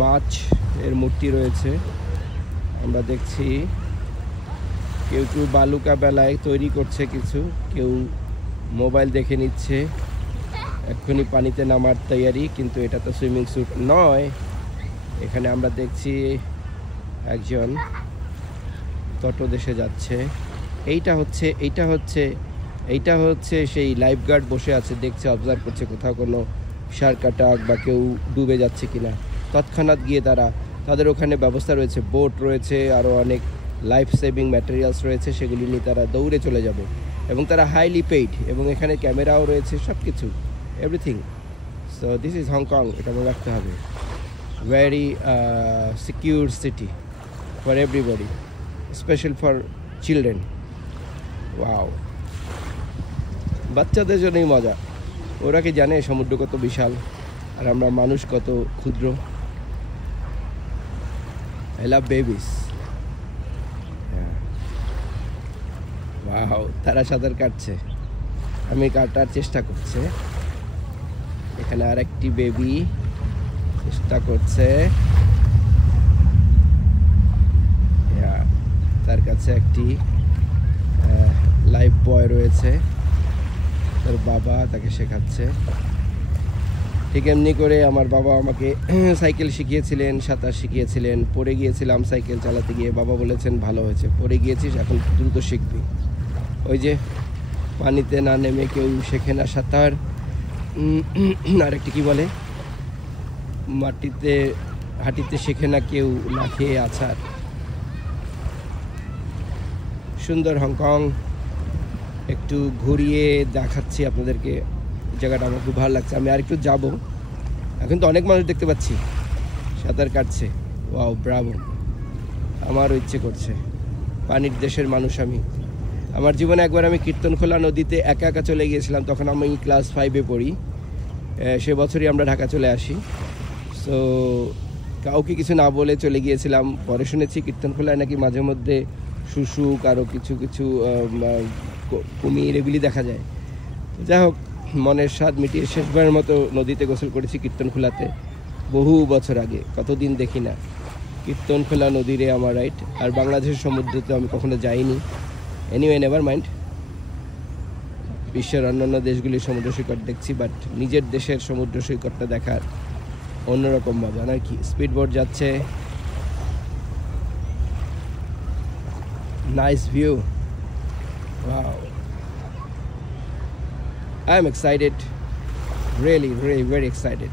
মাছ এর মূর্তি রয়েছে। আমরা দেখছি কেউ কেউ বালুকা বেলায় তৈরি করছে কিছু, কেউ মোবাইল দেখে নিচ্ছে। এক্ষুনি পানিতে নামার তৈয়ারি, কিন্তু এটা তো সুইমিং স্যুট নয়। এখানে আমরা দেখছি একজন তটদেশে যাচ্ছে। এইটা হচ্ছে সেই লাইফগার্ড বসে আছে, দেখছে, অবজার্ভ করছে কোথাও কোনো শার্ক অ্যাটাক বা কেউ ডুবে যাচ্ছে কিনা। তৎক্ষণাৎ গিয়ে তাদের ওখানে ব্যবস্থা রয়েছে, বোট রয়েছে, আরও অনেক লাইফ সেভিং ম্যাটেরিয়ালস রয়েছে, সেগুলি নিয়ে তারা দৌড়ে চলে যাবে। এবং তারা হাইলি পেইড, এবং এখানে ক্যামেরাও রয়েছে, সব কিছু, everything. So this is Hong Kong, এটা মনে রাখতে হবে। Very secure city for everybody, special for children. Wow, বাচ্চাদের জন্যই মজা। ওরা কি জানে সমুদ্র কত বিশাল আর আমরা মানুষ কত ক্ষুদ্র। I love babies. ওয়াও, তারা সাঁতার কাটছে, আমি কাটার চেষ্টা করছে। এখানে আর একটি বেবি চেষ্টা করছে। তার কাছে একটি লাইফ বয় রয়েছে, তার বাবা তাকে শেখাচ্ছে। ঠিক এমনি করে আমার বাবা আমাকে সাইকেল শিখিয়েছিলেন, সাঁতার শিখিয়েছিলেন। পড়ে গিয়েছিলাম সাইকেল চালাতে গিয়ে, বাবা বলেছেন ভালো হয়েছে, পড়ে গিয়েছিস, এখন দ্রুত শিখবি। ওই যে পানিতে না নেমে কেউ শেখে না সাঁতার, আরেকটি কি বলে, হাঁটিতে শেখে না কেউ না খেয়ে আছাড়। সুন্দর হংকং, একটু ঘুরিয়ে দেখাচ্ছি আপনাদেরকে। জায়গাটা আমার খুব ভালো লাগছে, আমি আর একটু যাবো। এখন তো অনেক মানুষ দেখতে পাচ্ছি সাঁতার কাটছে। ওয়াও, ব্রাভো, আমারও ইচ্ছে করছে। পানির দেশের মানুষ আমি। আমার জীবনে একবার আমি কীর্তনখোলা নদীতে একা একা চলে গিয়েছিলাম, তখন আমি ক্লাস 5-এ পড়ি। সে বছরই আমরা ঢাকা চলে আসি। সো কাউকে কিছু না বলে চলে গিয়েছিলাম। পরে শুনেছি কীর্তনখোলায় নাকি মাঝে মধ্যে শুশুক, আরও কিছু কুমির, এগুলি দেখা যায়। যাই হোক, মনের স্বাদ মিটিয়ে শেষবারের মতো নদীতে গোসল করেছি কীর্তনখোলাতে, বহু বছর আগে, কতদিন দেখি না। কীর্তনখোলা নদীরে আমার রাইট। আর বাংলাদেশের সমুদ্রতে আমি কখনো যাইনি। এনিওয়ে, নেভার মাইন্ড, বিশ্বের অন্যান্য দেশগুলির সমুদ্র সৈকত দেখছি, বাট নিজের দেশের সমুদ্র সৈকতটা দেখার অন্যরকম মজা নাকি। স্পিডবোট যাচ্ছে, nice view. Wow, I am excited, really very excited.